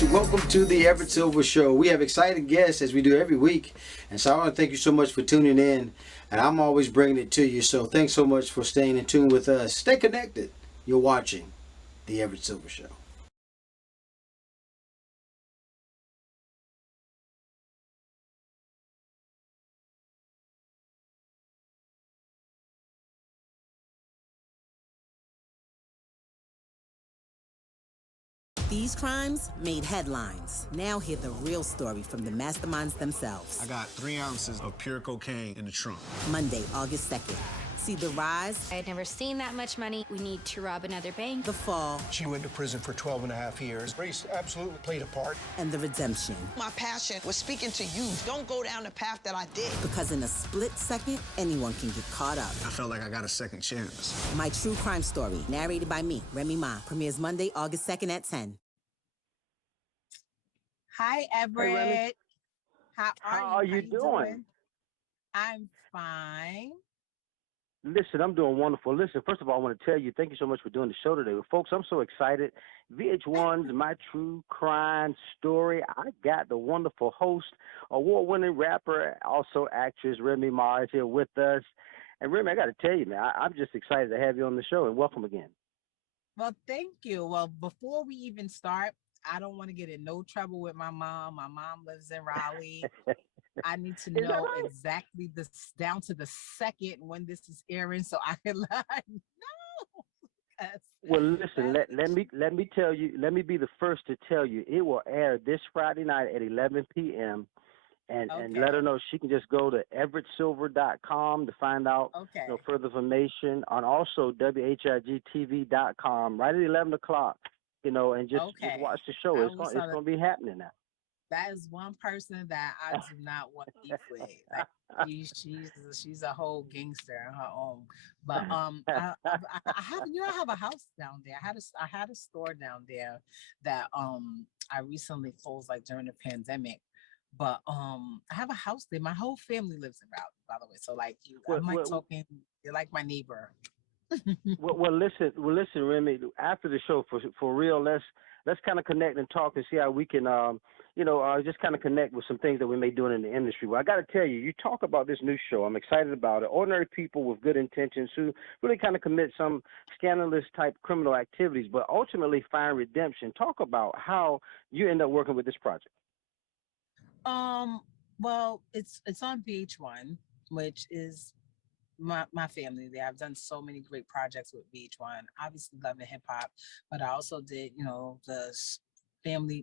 guys, welcome to the Everett Silver Show. We have exciting guests as we do every week, and so I want to thank you so much for tuning in, and I'm always bringing it to you, so thanks so much for staying in tune with us. Stay connected. You're watching the Everett Silver Show. These crimes made headlines. Now hear the real story from the masterminds themselves. I got 3 ounces of pure cocaine in the trunk. Monday, August 2nd. See the rise. I had never seen that much money. We need to rob another bank. The fall. She went to prison for 12 and a half years. Race absolutely played a part. And the redemption. My passion was speaking to you. Don't go down the path that I did. Because in a split second, anyone can get caught up. I felt like I got a second chance. My true crime story, narrated by me, Remy premieres Monday, August 2nd at 10. Hi, Everett. Hey, How are you doing? I'm fine. Listen, I'm doing wonderful. Listen, first of all, I want to tell you, thank you so much for doing the show today. Folks, I'm so excited. VH1's My True Crime Story. I got the wonderful host, award-winning rapper, also actress Remy is here with us. And Remy, I got to tell you, man, I'm just excited to have you on the show, and welcome again. Well, thank you. Well, before we even start, I don't want to get in no trouble with my mom. My mom lives in Raleigh. I need to know exactly this down to the second when this is airing, so I can let her know. Well, listen, let me tell you. Let me be the first to tell you. It will air this Friday night at 11 p.m. And let her know she can just go to everettsilver.com to find out further information, on also WHIGTV.com right at 11 o'clock. And just watch the show. It's going to be happening now. That is one person that I do not want beef with. Like, she's a whole gangster on her own. But I have a house down there. I had a store down there that I recently closed like during the pandemic. But I have a house there. My whole family lives in Raleigh, by the way. So like talking. You're like my neighbor. well, listen, Remy. After the show, for real, let's kind of connect and talk and see how we can, just kind of connect with some things that we may do in the industry. Well, I got to tell you, you talk about this new show. I'm excited about it. Ordinary people with good intentions who really kind of commit some scandalous type criminal activities, but ultimately find redemption. Talk about how you end up working with this project. Well, it's on VH1, which is my family there. I've done so many great projects with VH1. Obviously, loving hip hop, but I also did,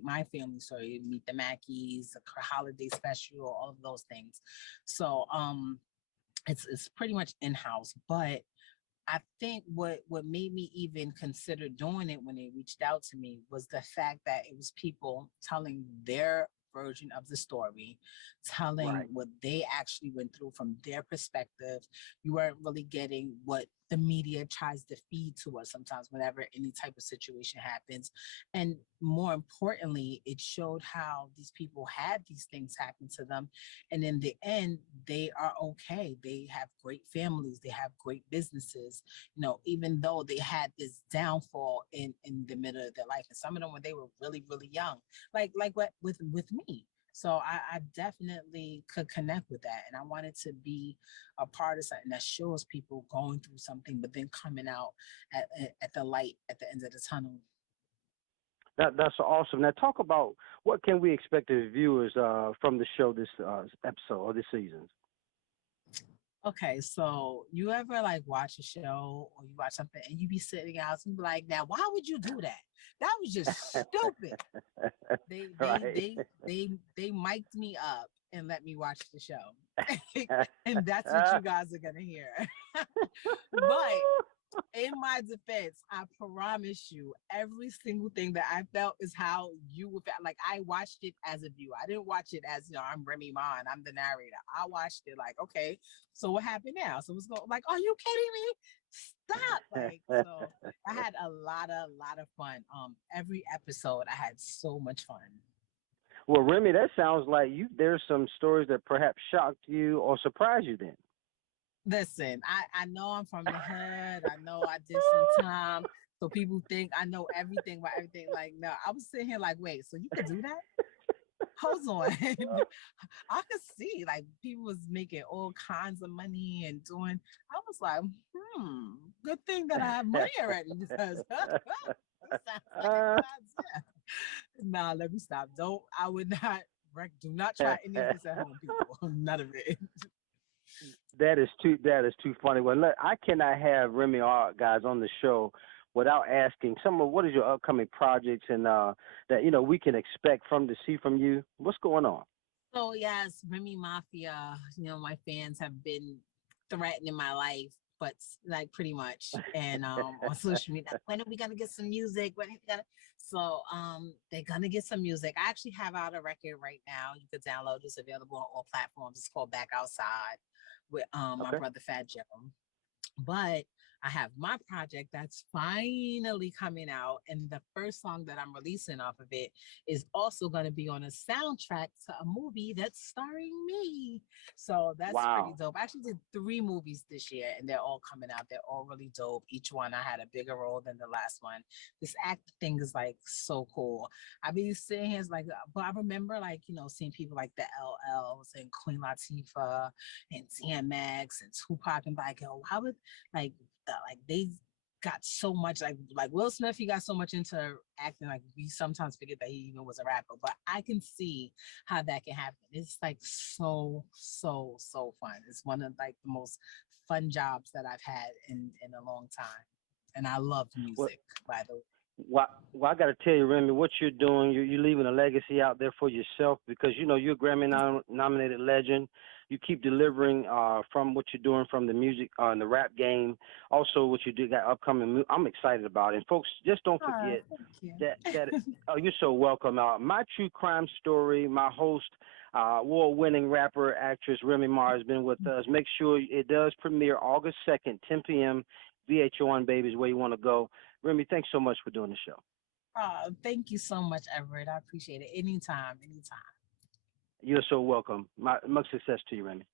my family story, Meet the Mackies, the holiday special, all of those things. So, it's pretty much in house. But I think what made me even consider doing it when they reached out to me was the fact that it was people telling their version of the story, telling what they actually went through from their perspective. You weren't really getting what the media tries to feed to us sometimes whenever any type of situation happens. And more importantly, it showed how these people had these things happen to them. And in the end, they are okay. They have great families. They have great businesses, even though they had this downfall in the middle of their life. And some of them when they were really, really young, like what with me. So I definitely could connect with that. And I wanted to be a part of something that shows people going through something, but then coming out at the light at the end of the tunnel. That's awesome. Now talk about what can we expect as viewers from the show this episode or this season. Okay, so you ever like watch a show or you watch something and you be sitting out and be like, now why would you do that? That was just stupid. They mic'd me up and let me watch the show. And that's what you guys are gonna hear. But in my defense, I promise you, every single thing that I felt is how you would feel. Like I watched it as a viewer. I didn't watch it as I'm Remy Ma and I'm the narrator. I watched it like, okay, so what happened now? So it's going like, are you kidding me? Stop! Like, so I had a lot of fun. Every episode, I had so much fun. Well, Remy, that sounds like there's some stories that perhaps shocked you or surprised you then. Listen, I know I'm from the hood. I know I did some time. So people think I know everything about everything. Like, no, I was sitting here like, wait, so you could do that? Hold on. I could see like people was making all kinds of money and doing. I was like, good thing that I have money already because that sounds like a good idea. Nah, let me stop. I would not, do not try any of this at home, people. None of it. That is too funny. Well, look, I cannot have Remy Art guys on the show without asking some of what is your upcoming projects and that we can expect to see from you. What's going on? So yes, Remy Mafia, my fans have been threatening my life, but like pretty much. And on social media, when are we gonna get some music? When are we gonna they're gonna get some music. I actually have out a record right now. You could download it's available on all platforms. It's called Back Outside with my Okay. brother Fat Joe. But I have my project that's finally coming out, and the first song that I'm releasing off of it is also going to be on a soundtrack to a movie that's starring me. So that's pretty Wow. dope. I actually did 3 movies this year, and they're all coming out. They're all really dope. Each one I had a bigger role than the last one. This act thing is like so cool. I be sitting here like, but I remember like seeing people like the LLs and Queen Latifah and DMX and Tupac and like, yo, how would like they got so much like Will Smith, he got so much into acting, like we sometimes forget that he even was a rapper. But I can see how that can happen. It's like so fun. It's one of like the most fun jobs that I've had in a long time. And I love Well, music, by the way. well, I got to tell you, Remy, what you're doing, you're leaving a legacy out there for yourself because you're a Grammy nominated legend. You keep delivering from what you're doing from the music and the rap game. Also, what you do got upcoming. I'm excited about it. And folks, just don't Oh, forget thank you. that. Oh, you're so welcome. My true crime story. My host, award-winning rapper actress Remy Ma has been with us. Make sure it does premiere August 2nd, 10 p.m. VH1 baby is where you want to go. Remy, thanks so much for doing the show. Thank you so much, Everett. I appreciate it. Anytime. You're so welcome. Much success to you, Remy.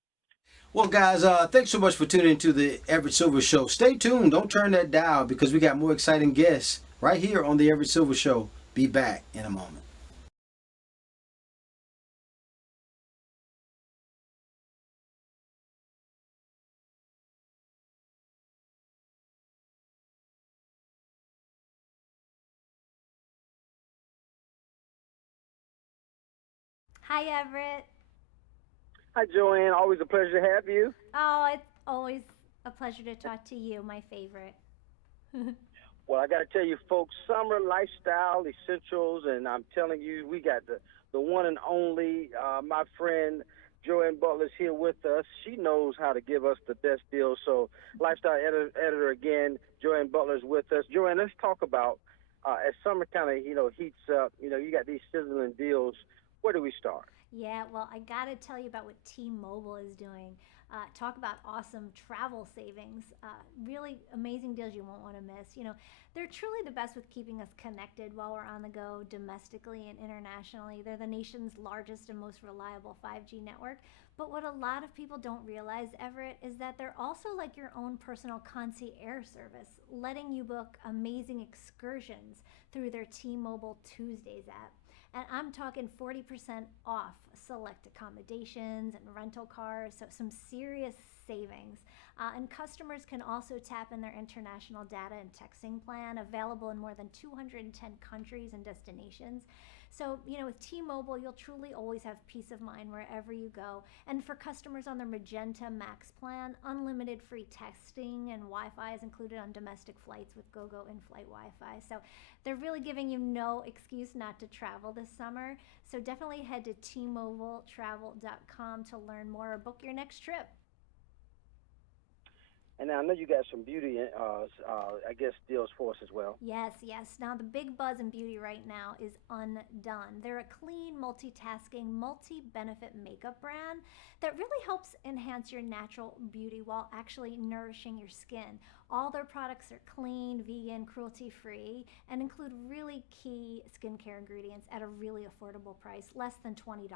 Well, guys, thanks so much for tuning into the Everett Silver Show. Stay tuned. Don't turn that dial because we got more exciting guests right here on the Everett Silver Show. Be back in a moment. Hi, Everett. Hi, Joanne. Always a pleasure to have you. Oh, it's always a pleasure to talk to you, my favorite. Well, I got to tell you, folks, summer lifestyle essentials, and I'm telling you, we got the one and only my friend Joanne Butler's here with us. She knows how to give us the best deals. So, lifestyle editor again, Joanne Butler's with us. Joanne, let's talk about as summer kind of heats up. You got these sizzling deals. Where do we start? Yeah, well, I got to tell you about what T-Mobile is doing. Talk about awesome travel savings. Really amazing deals you won't want to miss. They're truly the best with keeping us connected while we're on the go domestically and internationally. They're the nation's largest and most reliable 5G network. But what a lot of people don't realize, Everett, is that they're also like your own personal concierge service, letting you book amazing excursions through their T-Mobile Tuesdays app. And I'm talking 40% off select accommodations and rental cars, so some serious savings. And customers can also tap in their international data and texting plan, available in more than 210 countries and destinations. So, with T-Mobile, you'll truly always have peace of mind wherever you go. And for customers on the Magenta Max plan, unlimited free texting and Wi-Fi is included on domestic flights with GoGo in-flight Wi-Fi. So they're really giving you no excuse not to travel this summer. So definitely head to tmobiletravel.com to learn more or book your next trip. And I know you got some beauty, I guess, deals for us as well. Yes, yes. Now, the big buzz in beauty right now is Undone. They're a clean, multitasking, multi-benefit makeup brand that really helps enhance your natural beauty while actually nourishing your skin. All their products are clean, vegan, cruelty-free, and include really key skincare ingredients at a really affordable price, less than $20.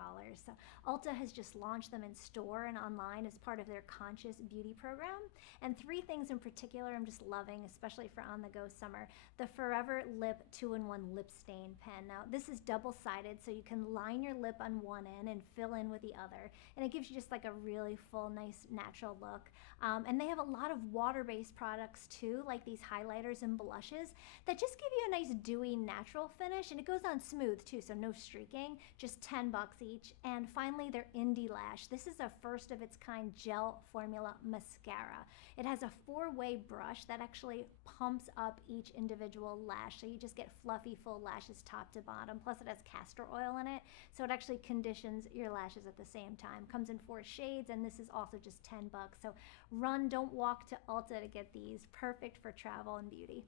So Ulta has just launched them in store and online as part of their Conscious Beauty program. And three things in particular I'm just loving, especially for on-the-go summer. The Forever Lip 2-in-1 Lip Stain Pen. Now, this is double-sided, so you can line your lip on one end and fill in with the other. And it gives you just like a really full, nice, natural look. And they have a lot of water-based products too, like these highlighters and blushes that just give you a nice dewy natural finish, and it goes on smooth too, so no streaking, just $10 each. And finally, their Indie Lash. This is a first of its kind gel formula mascara. It has a 4-way brush that actually pumps up each individual lash, so you just get fluffy full lashes top to bottom. Plus it has castor oil in it, so it actually conditions your lashes at the same time. Comes in 4 shades, and this is also just $10. So run, don't walk to Ulta to get these. Perfect for travel and beauty.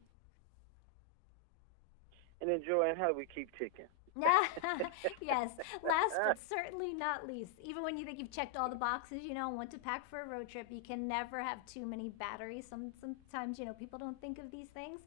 And then, Joanne, how do we keep ticking? Yes, last but certainly not least, even when you think you've checked all the boxes, and want to pack for a road trip, you can never have too many batteries. Sometimes, people don't think of these things,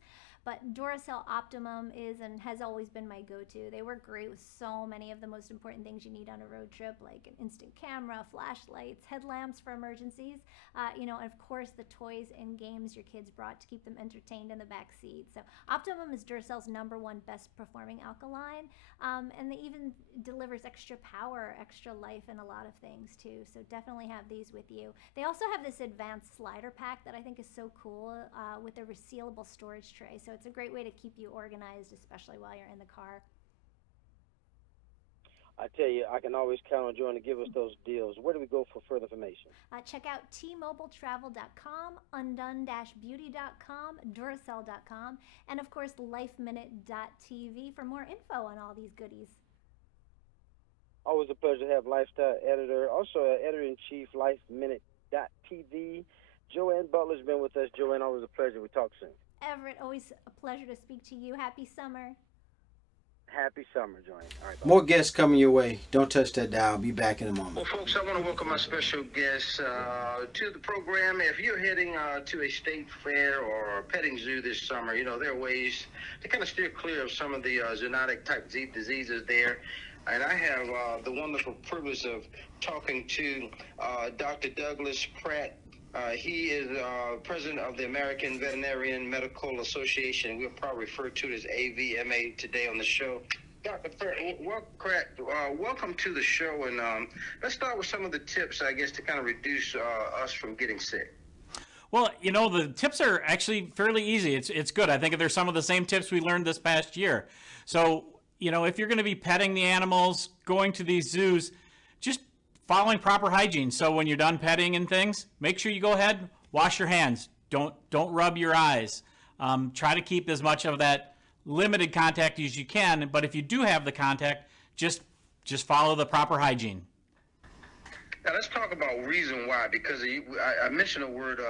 but Duracell Optimum is and has always been my go-to. They work great with so many of the most important things you need on a road trip, like an instant camera, flashlights, headlamps for emergencies, and of course the toys and games your kids brought to keep them entertained in the back seat. So Optimum is Duracell's #1 best performing alkaline, and they even delivers extra power, extra life in a lot of things too. So definitely have these with you. They also have this advanced slider pack that I think is so cool with a resealable storage tray. So it's a great way to keep you organized, especially while you're in the car. I tell you, I can always count on Joanne to give us those deals. Where do we go for further information? Check out tmobiletravel.com, undone-beauty.com, duracell.com, and of course lifeminute.tv for more info on all these goodies. Always a pleasure to have lifestyle editor, also editor-in-chief, lifeminute.tv. Joanne Butler's been with us. Joanne, always a pleasure. We talk soon. Everett, always a pleasure to speak to you. Happy summer. Happy summer, Joanne. All right, bye. More guests coming your way. Don't touch that dial. Be back in a moment. Well, folks, I want to welcome my special guest to the program. If you're heading to a state fair or a petting zoo this summer, there are ways to kind of steer clear of some of the zoonotic type diseases there. And I have the wonderful privilege of talking to Dr. Douglas Kratt. He is president of the American Veterinarian Medical Association. We'll probably refer to it as AVMA today on the show. Dr. Kratt, welcome to the show. And let's start with some of the tips, I guess, to kind of reduce us from getting sick. Well, the tips are actually fairly easy. It's good. I think they're some of the same tips we learned this past year. So, if you're going to be petting the animals, going to these zoos, just following proper hygiene. So when you're done petting and things, make sure you go ahead, wash your hands. Don't rub your eyes. Try to keep as much of that limited contact as you can. But if you do have the contact, just follow the proper hygiene. Now let's talk about reason why, because I mentioned a word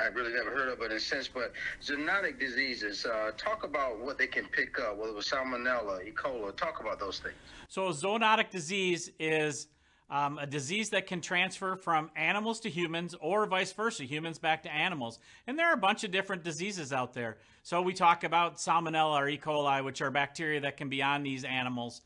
I really never heard of it in a sense, but zoonotic diseases. Talk about what they can pick up, whether it was salmonella, E. coli. Talk about those things. So a zoonotic disease is a disease that can transfer from animals to humans or vice versa, humans back to animals. And there are a bunch of different diseases out there. So we talk about salmonella or E. coli, which are bacteria that can be on these animals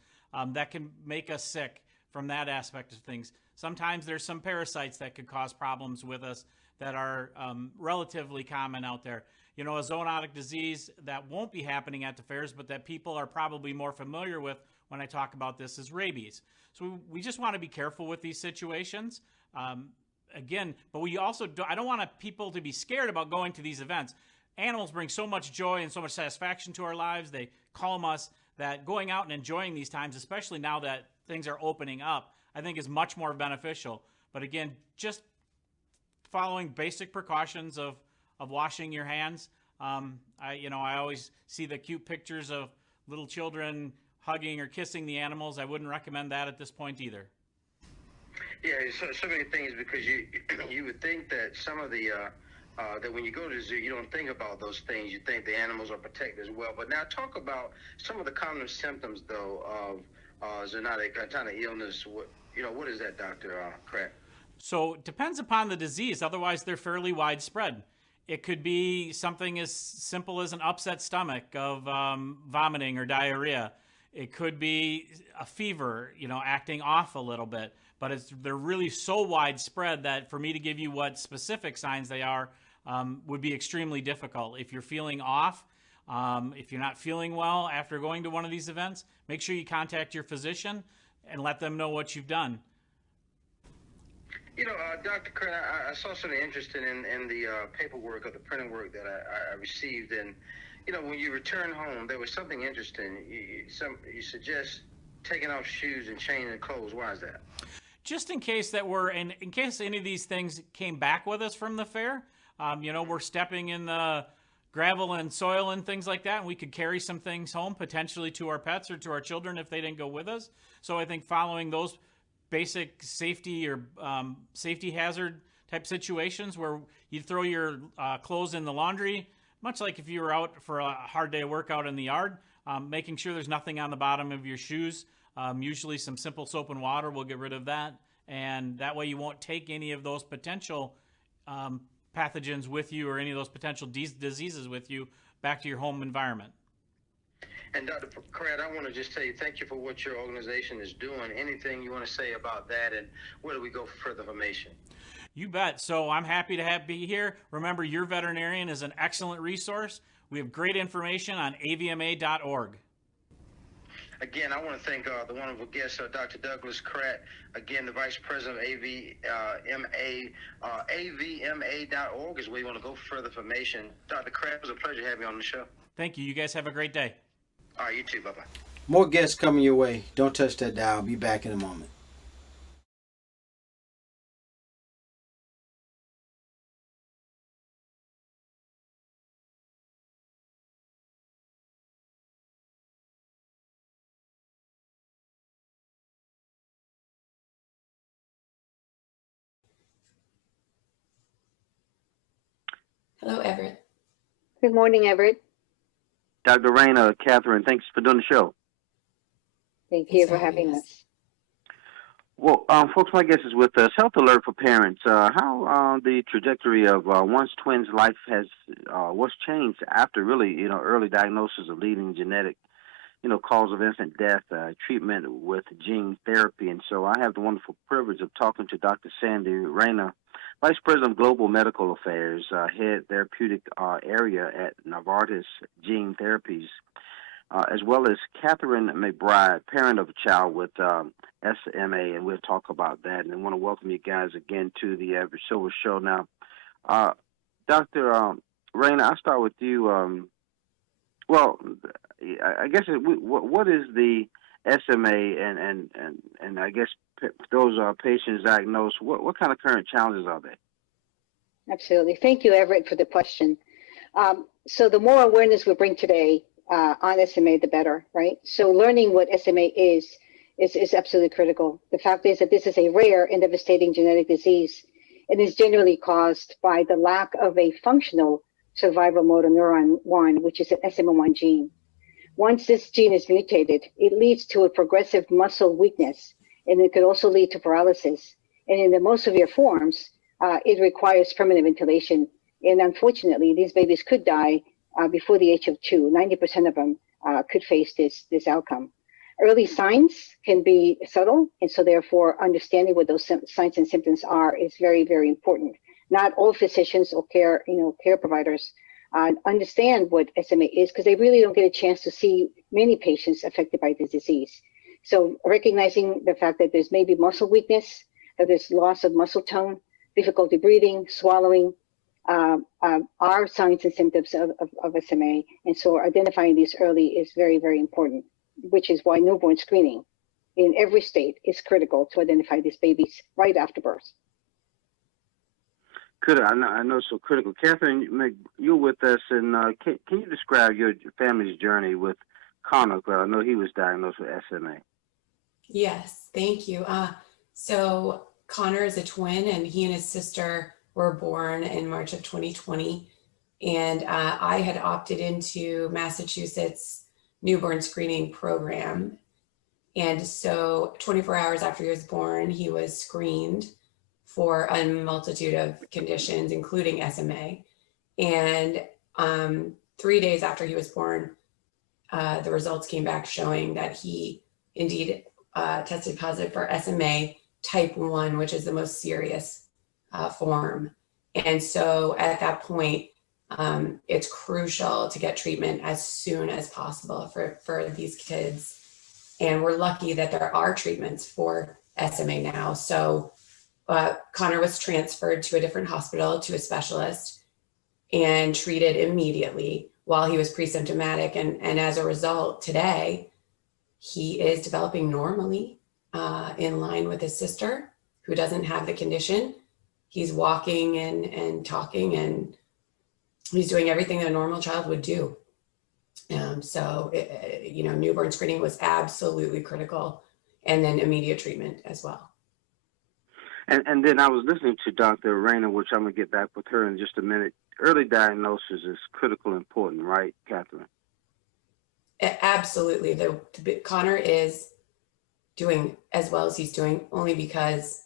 that can make us sick from that aspect of things. Sometimes there's some parasites that could cause problems with us that are relatively common out there. A zoonotic disease that won't be happening at the fairs, but that people are probably more familiar with when I talk about this is rabies. So we just want to be careful with these situations. But we also I don't want people to be scared about going to these events. Animals bring so much joy and so much satisfaction to our lives. They calm us, that going out and enjoying these times, especially now that things are opening up, I think is much more beneficial. But again, just following basic precautions of washing your hands. I always see the cute pictures of little children hugging or kissing the animals. I wouldn't recommend that at this point either. Yeah, so many things, because you would think that some of the that when you go to the zoo, you don't think about those things. You think the animals are protected as well. But now talk about some of the common symptoms, though, of zoonotic kind of illness. What is that, Dr. Kratt? So it depends upon the disease. Otherwise, they're fairly widespread. It could be something as simple as an upset stomach of vomiting or diarrhea. It could be a fever, acting off a little bit. But they're really so widespread that for me to give you what specific signs they are, would be extremely difficult. If you're feeling off, if you're not feeling well after going to one of these events, make sure you contact your physician and let them know what you've done. You know, Dr. Kratt, I saw something interesting in the paperwork or the printing work that I received. And, you know, when you return home, there was something interesting. You suggest taking off shoes and changing clothes. Why is that? Just in case in case any of these things came back with us from the fair, you know, we're stepping in the gravel and soil and things like that, and we could carry some things home potentially to our pets or to our children if they didn't go with us. So I think following those basic safety or safety hazard type situations where you throw your clothes in the laundry, much like if you were out for a hard day of workout in the yard, making sure there's nothing on the bottom of your shoes. Usually some simple soap and water will get rid of that, and that way you won't take any of those potential pathogens with you or any of those potential diseases with you back to your home environment. And Dr. Kratt, I want to just tell you thank you for what your organization is doing. Anything you want to say about that, and where do we go for further information? You bet. So I'm happy to be here. Remember, Your Veterinarian is an excellent resource. We have great information on avma.org. Again, I want to thank the wonderful guest, Dr. Douglas Kratt, again, the Vice President of avma.org is where you want to go for further information. Dr. Kratt, it was a pleasure having you on the show. Thank you. You guys have a great day. All right, you too. Bye-bye. More guests coming your way. Don't touch that dial. I'll be back in a moment. Hello, Everett. Good morning, Everett. Dr. Reyna, Catherine, thanks for doing the show. Thank you for having us. Well, folks, my guest is with us. Health alert for parents. How the trajectory of one's twin's life has what's changed after really, early diagnosis of leading genetic, cause of infant death, treatment with gene therapy. And so I have the wonderful privilege of talking to Dr. Sandy Reyna, Vice President of Global Medical Affairs, Head Therapeutic Area at Novartis Gene Therapies, as well as Catherine McBride, parent of a child with SMA, and we'll talk about that. And I want to welcome you guys again to the Everett Silver Show. Now, Dr. Reyna, I'll start with you. Well, I guess what is the SMA, and I guess those patients diagnosed, what kind of current challenges are they? Absolutely. Thank you, Everett, for the question. So the more awareness we bring today on SMA, the better, right? So learning what SMA is absolutely critical. The fact is that this is a rare and devastating genetic disease and is generally caused by the lack of a functional survival motor neuron 1, which is an SMN1 gene. Once this gene is mutated, it leads to a progressive muscle weakness, and it could also lead to paralysis. And in the most severe forms, it requires permanent ventilation. And unfortunately, these babies could die before the age of 2. 90% of them could face this outcome. Early signs can be subtle, and so therefore understanding what those signs and symptoms are is very, very important. Not all physicians or care providers understand what SMA is because they really don't get a chance to see many patients affected by this disease. So recognizing the fact that there's maybe muscle weakness, that there's loss of muscle tone, difficulty breathing, swallowing, are signs and symptoms of SMA. And so identifying these early is very, very important, which is why newborn screening in every state is critical to identify these babies right after birth. Good. I know it's so critical. Catherine, you're with us, and can you describe your family's journey with Connor? I know he was diagnosed with SMA. Yes, thank you. So Connor is a twin, and he and his sister were born in March of 2020. And I had opted into Massachusetts newborn screening program. And so 24 hours after he was born, he was screened for a multitude of conditions, including SMA. And 3 days after he was born, the results came back showing that he indeed tested positive for SMA type 1, which is the most serious form. And so at that point, it's crucial to get treatment as soon as possible for these kids. And we're lucky that there are treatments for SMA now. So Connor was transferred to a different hospital, to a specialist, and treated immediately while he was pre-symptomatic. And as a result, today, he is developing normally in line with his sister, who doesn't have the condition. He's walking and talking, and he's doing everything that a normal child would do. So, newborn screening was absolutely critical, and then immediate treatment as well. And then I was listening to Dr. Reyna, which I'm going to get back with her in just a minute. Early diagnosis is critical and important, right, Catherine? Absolutely. Connor is doing as well as he's doing only because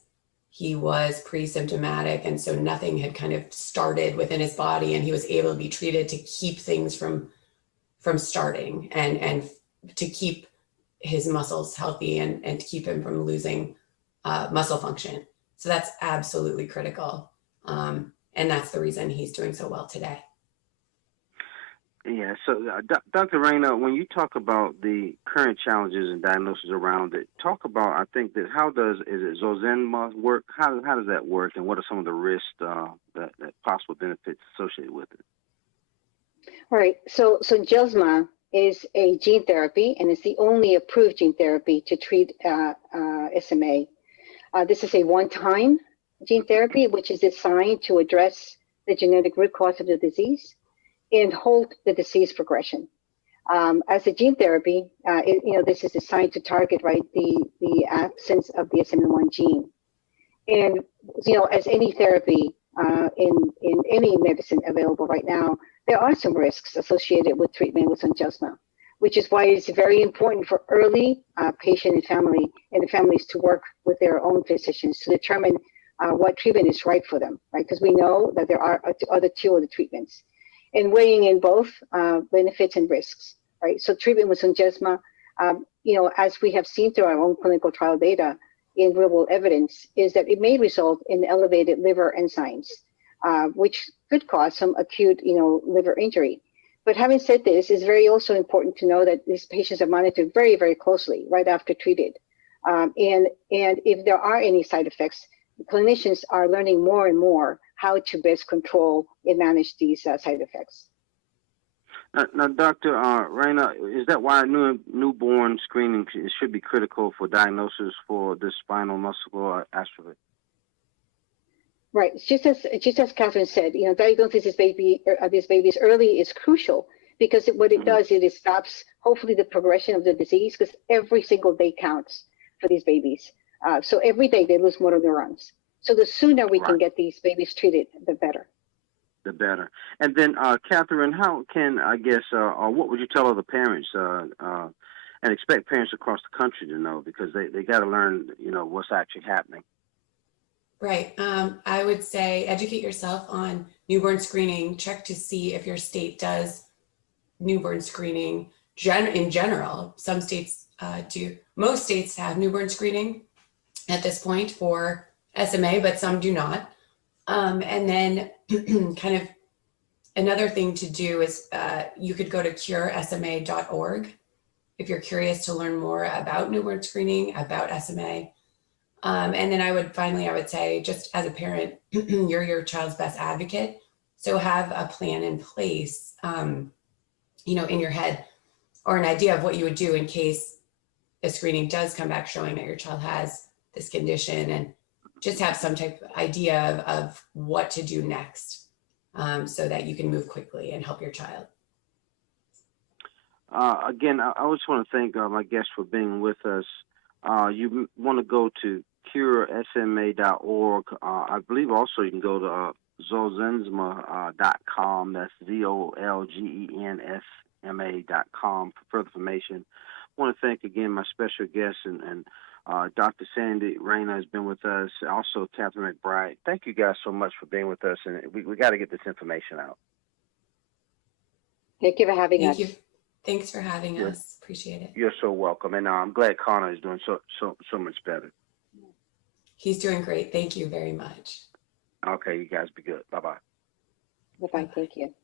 he was pre-symptomatic, and so nothing had kind of started within his body, and he was able to be treated to keep things from starting and to keep his muscles healthy and to keep him from losing muscle function. So that's absolutely critical. And that's the reason he's doing so well today. Yeah, so Dr. Reyna, when you talk about the current challenges and diagnosis around it, talk about, I think, that is it Zolgensma work? How does that work, and what are some of the risks, that possible benefits associated with it? All right, so Zolgensma is a gene therapy, and it's the only approved gene therapy to treat SMA. This is a one-time gene therapy, which is designed to address the genetic root cause of the disease and halt the disease progression. As a gene therapy, this is designed to target, right, the absence of the SMN1 gene. And, as any therapy in any medicine available right now, there are some risks associated with treatment with Zolgensma, which is why it's very important for early patient and the families to work with their own physicians to determine what treatment is right for them, right? Because we know that there are two other treatments, and weighing in both benefits and risks, right? So treatment with Zolgensma, as we have seen through our own clinical trial data in real-world evidence, is that it may result in elevated liver enzymes, which could cause some acute, liver injury. But having said this, it's very also important to know that these patients are monitored very, very closely right after treated. And if there are any side effects, clinicians are learning more and more how to best control and manage these side effects. Now, Dr. Reyna, is that why newborn screening should be critical for diagnosis for this spinal muscular atrophy? Right. Just as Catherine said, diagnosing this babies early is crucial, because what it does is it stops hopefully the progression of the disease, because every single day counts for these babies. So every day they lose motor neurons. So the sooner we can get these babies treated, the better. The better. And then, Catherine, how can, or what would you tell other parents and expect parents across the country to know, because they got to learn, what's actually happening? Right. I would say educate yourself on newborn screening. Check to see if your state does newborn screening in general. Some states do. Most states have newborn screening at this point for SMA, but some do not. And then kind of another thing to do is you could go to curesma.org if you're curious to learn more about newborn screening, about SMA. And then I would say, just as a parent, you're your child's best advocate. So have a plan in place, in your head, or an idea of what you would do in case a screening does come back showing that your child has this condition, and just have some type of idea of what to do next, so that you can move quickly and help your child. Again, I just want to thank my guests for being with us. You want to go to curesma.org. I believe also you can go to Zolgensma.com. That's ZOLGENSMA.com for further information. I want to thank again my special guests and Dr. Sandy Reyna has been with us. Also, Catherine McBride. Thank you guys so much for being with us, and we got to get this information out. Thank you for having us. Thank you. Thanks for having us. Appreciate it. You're so welcome, and I'm glad Connor is doing so much better. He's doing great. Thank you very much. Okay, you guys be good. Bye-bye. Bye-bye. Thank you.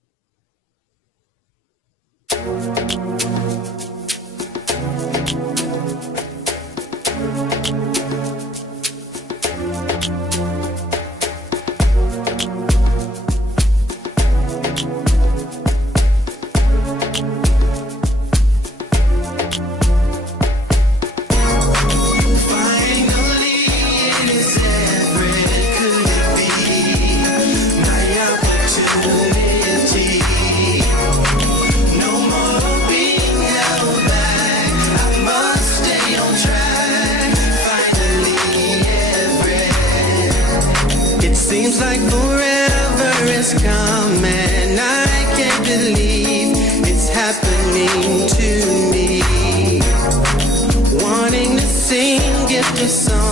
Seems like forever is coming. I can't believe it's happening to me. Wanting to sing, gift of song.